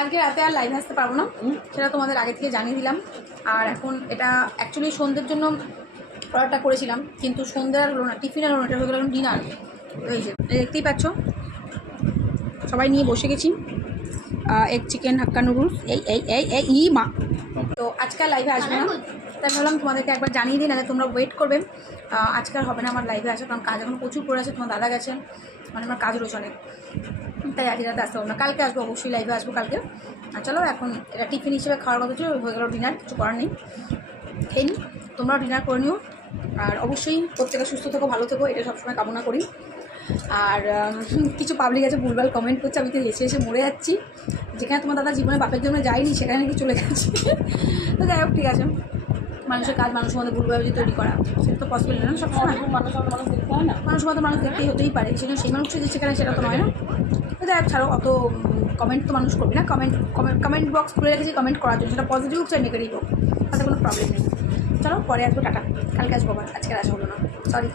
আজকে রাতে আর লাইভে আসতে পারবো না, সেটা তোমাদের আগে থেকে জানিয়ে দিলাম। আর এখন এটা অ্যাকচুয়ালি সন্ধ্যের জন্য অর্ডারটা করেছিলাম, কিন্তু সন্ধ্যে আর হলো না, টিফিন আর হলো না, এটা হয়ে গেল ডিনার। এই যে দেখতেই পাচ্ছ, সবাই নিয়ে বসে গেছি। এগ চিকেন হাক্কা নুডলস, এই এই এই এই ই মা। তো আজকাল লাইভে আসবে না, তাই ভাবলাম তোমাদেরকে একবার জানিয়ে দিই, না তোমরা ওয়েট করবে। আজকাল হবে না আমার লাইভে আসা, কারণ কাজ এখন প্রচুর পড়ে আছে। তোমার দাদা গেছে, মানে আমার কাজ রয়েছে অনেক, তাই আজ রাতে আসতে হবে না। কালকে আসবো, অবশ্যই লাইভে আসবো কালকে। আর চলো, এখন এটা টিফিন হিসেবে খাওয়ার কথা ছিল, হয়ে গেল ডিনার, কিছু করার নেই, খেয়ে নিই। তোমরাও ডিনার করে নিও, আর অবশ্যই প্রত্যেকে সুস্থ থেকো, ভালো থেকো, এটা সবসময় কামনা করি। আর কিছু পাবলিক আছে ভুলভাল কমেন্ট করছে, আমি তো হেসে হেসে মরে যাচ্ছি। যেখানে তোমার দাদা জীবনে বাপের জন্য যায়নি, সেখানে নাকি চলে গেছে। তো যাই হোক, ঠিক আছে, মানুষের কাজ মানুষের মধ্যে ভুলভাবে যে তৈরি করা, সেটা তো পসিবল না সবসময়। মানুষ দেখতে হয় না, মানুষ মতো মানুষ দেখতেই হতেই পারে, সেজন্য সেই মানুষটা যে সেখানে সেটা তো নয় না। তো যাই হোক, ছাড়ো, অত কমেন্ট তো মানুষ করবে না। কমেন্ট বক্স খুলে রেখেছি কমেন্ট করার জন্য, সেটা পজিটিভ হোক চাই নেগেটিভ হোক, তাতে কোনো প্রবলেম নেই। চলো, পরে আসবো, টাটা, কালকে আসবো আবার, আজকে আসা হলো না, সরি।